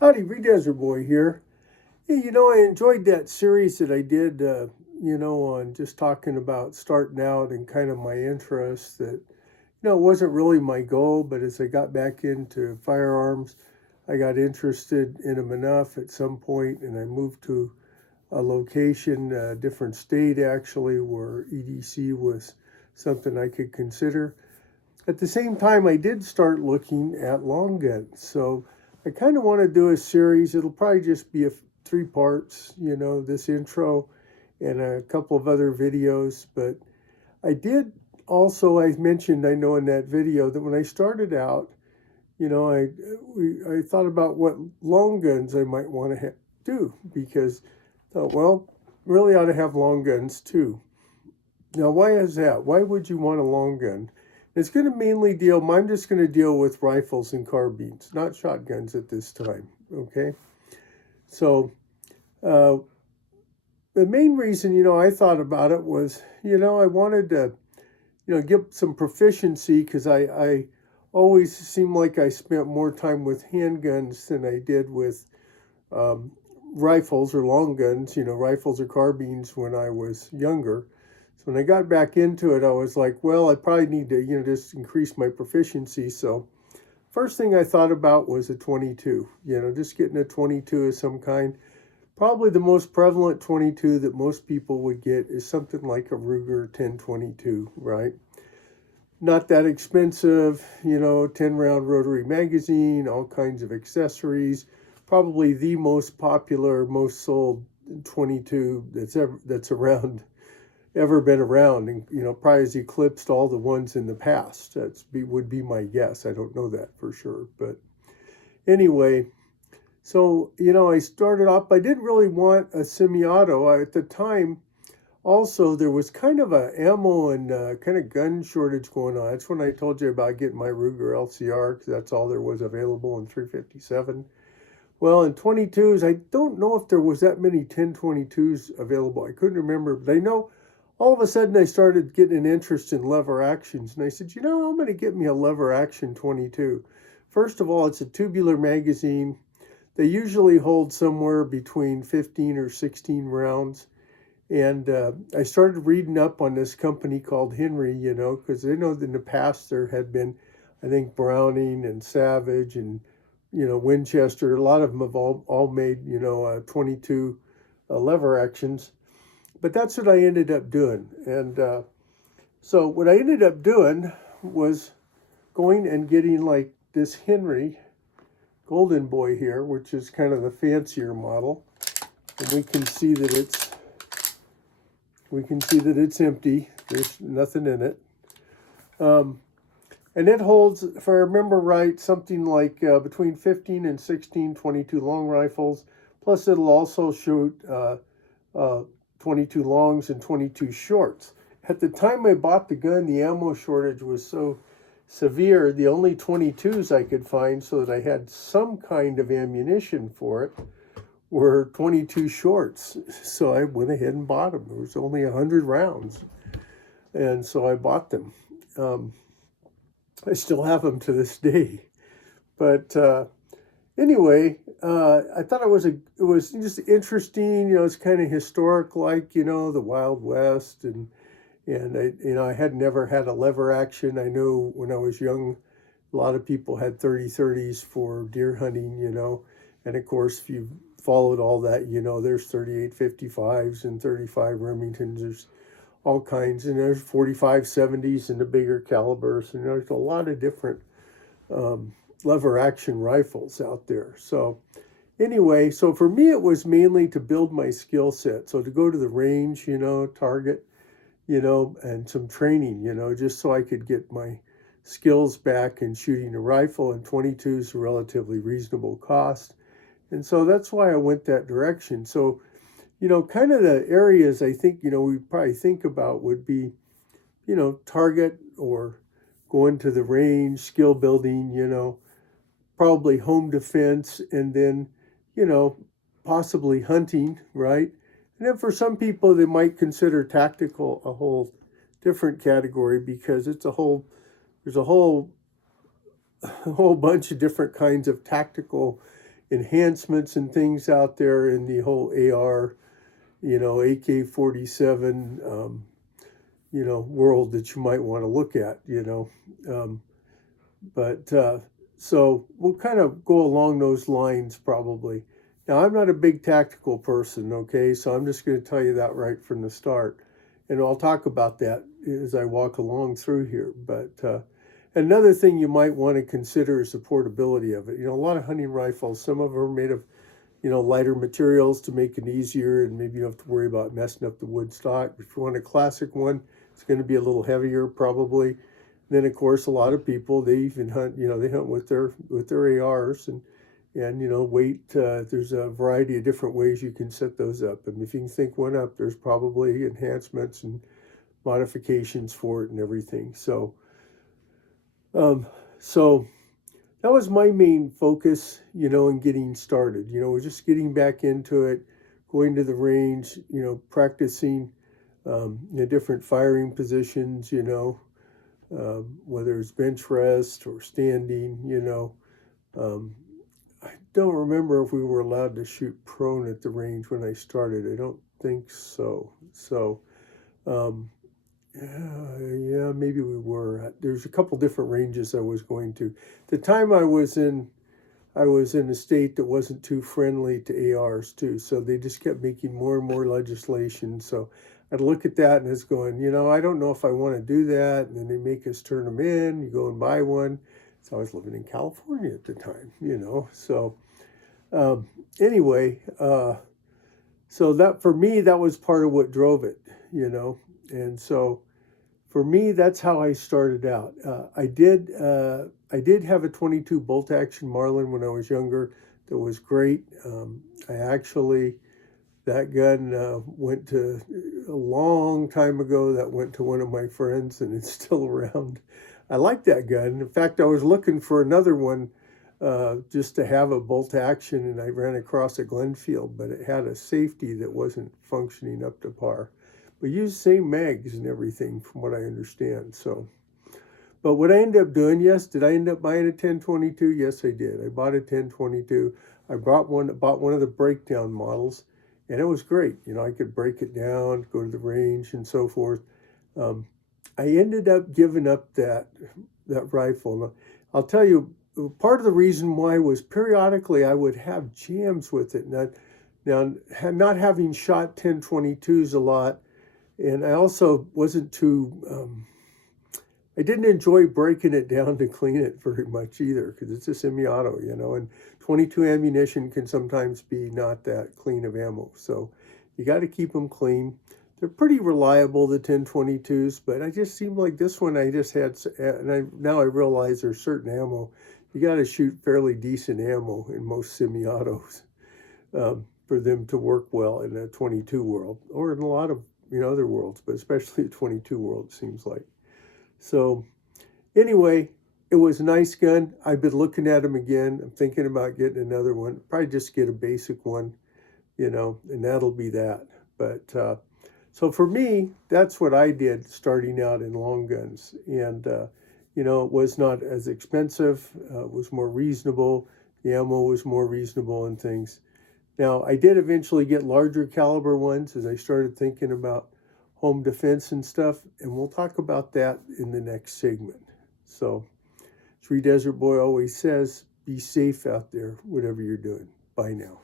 Howdy, Redesert Boy here. Hey, I enjoyed that series that I did, on just talking about starting out and kind of my interests that, it wasn't really my goal, but as I got back into firearms, I got interested in them enough at some point and I moved to a location, a different state actually, where EDC was something I could consider. At the same time, I did start looking at long guns. So I kind of want to do a series. It'll probably just be three parts, this intro and a couple of other videos. But I did also, I mentioned, I know in that video that when I started out, I thought about what long guns I might want to do because I thought, well, really ought to have long guns too. Now, why is that? Why would you want a long gun? It's going to mainly I'm just going to deal with rifles and carbines, not shotguns at this time. Okay. So, uh, the main reason, I thought about it was, I wanted to, get some proficiency because I always seemed like I spent more time with handguns than I did with um, rifles or long guns, rifles or carbines when I was younger. So when I got back into it, I was like, well, I probably need to, just increase my proficiency. So first thing I thought about was a 22, just getting a 22 of some kind. Probably the most prevalent 22 that most people would get is something like a Ruger 1022, right? Not that expensive, 10 round rotary magazine, all kinds of accessories. Probably the most popular, most sold 22 that's around ever been around, and probably has eclipsed all the ones in the past. Would be my guess. I don't know that for sure, but anyway. So I started off. I didn't really want a semi-auto at the time. Also, there was kind of a ammo and kind of gun shortage going on. That's when I told you about getting my Ruger LCR because that's all there was available in 357. Well, in 22s, I don't know if there was that many 1022s available. I couldn't remember, but I know all of a sudden I started getting an interest in lever actions. And I said, I'm going to get me a lever action 22. First of all, it's a tubular magazine. They usually hold somewhere between 15 or 16 rounds. And I started reading up on this company called Henry, because I know that in the past there had been, I think, Browning and Savage and, Winchester. A lot of them have all made, 22 lever actions. But that's what I ended up doing. And so what I ended up doing was going and getting like this Henry Golden Boy here, which is kind of the fancier model. And we can see that it's empty. There's nothing in it. And it holds, if I remember right, something like between 15 and 16 22 long rifles. Plus, it'll also shoot 22 longs and 22 shorts. At the time I bought the gun, the ammo shortage was so severe, the only 22s I could find so that I had some kind of ammunition for it were 22 shorts. So I went ahead and bought them. There was only 100 rounds. And so I bought them. I still have them to this day. But anyway, I thought it was just interesting. It's kind of historic, like the Wild West, and I had never had a lever action. I knew when I was young, a lot of people had 30-30s for deer hunting, and of course, if you followed all that, there's 38-55s and 35 Remingtons. There's all kinds, and there's 45-70s and the bigger calibers, and there's a lot of different lever action rifles out there. So anyway, so for me, it was mainly to build my skill set. So to go to the range, target, and some training, just so I could get my skills back in shooting a rifle, and 22 is a relatively reasonable cost. And so that's why I went that direction. So, kind of the areas I think, we probably think about would be, target or going to the range, skill building, probably home defense, and then, possibly hunting, right? And then for some people, they might consider tactical a whole different category because there's a whole bunch of different kinds of tactical, enhancements and things out there in the whole AR, AK-47, world that you might want to look at, so we'll kind of go along those lines probably. Now, I'm not a big tactical person, okay? So I'm just going to tell you that right from the start. And I'll talk about that as I walk along through here. But another thing you might want to consider is the portability of it. A lot of hunting rifles, some of them are made of, lighter materials to make it easier, and maybe you don't have to worry about messing up the wood stock. If you want a classic one, it's going to be a little heavier probably. Then, of course, a lot of people, they even hunt, they hunt with their ARs and weight. There's a variety of different ways you can set those up. And if you can think one up, there's probably enhancements and modifications for it and everything. So that was my main focus, in getting started. Was just getting back into it, going to the range, practicing different firing positions, whether it's bench rest or standing, I don't remember if we were allowed to shoot prone at the range when I started. I don't think so. Yeah, maybe we were. There's a couple different ranges I was going to. The time I was in a state that wasn't too friendly to ARs too, so they just kept making more and more legislation. So I'd look at that and it's going, I don't know if I want to do that. And then they make us turn them in. You go and buy one. So I was living in California at the time, So anyway, so that for me, that was part of what drove it, And so for me, that's how I started out. I did have a 22 bolt action Marlin when I was younger. That was great. That gun went to a long time ago. That went to one of my friends, and it's still around. I like that gun. In fact, I was looking for another one just to have a bolt action, and I ran across a Glenfield, but it had a safety that wasn't functioning up to par. We use same mags and everything from what I understand. So, but what I ended up doing, did I end up buying a 1022? Yes, I did. I bought a 1022. I bought one of the breakdown models, and it was great. I could break it down, go to the range and so forth. I ended up giving up that rifle. Now, I'll tell you, part of the reason why was periodically I would have jams with it. Now not having shot 1022s a lot, and I also wasn't I didn't enjoy breaking it down to clean it very much either, because it's a semi-auto, and 22 ammunition can sometimes be not that clean of ammo. So you got to keep them clean. They're pretty reliable, the 1022s, but I just seemed like this one I just had, and now I realize there's certain ammo. You got to shoot fairly decent ammo in most semi-autos for them to work well in a 22 world, or in a lot of other worlds, but especially a 22 world, it seems like. So anyway, it was a nice gun. I've been looking at them again. I'm thinking about getting another one. Probably just get a basic one, and that'll be that. But so for me, that's what I did starting out in long guns. And, it was not as expensive. It was more reasonable. The ammo was more reasonable and things. Now, I did eventually get larger caliber ones as I started thinking about home defense and stuff, and we'll talk about that in the next segment. So, Tree Desert Boy always says, be safe out there, whatever you're doing. Bye now.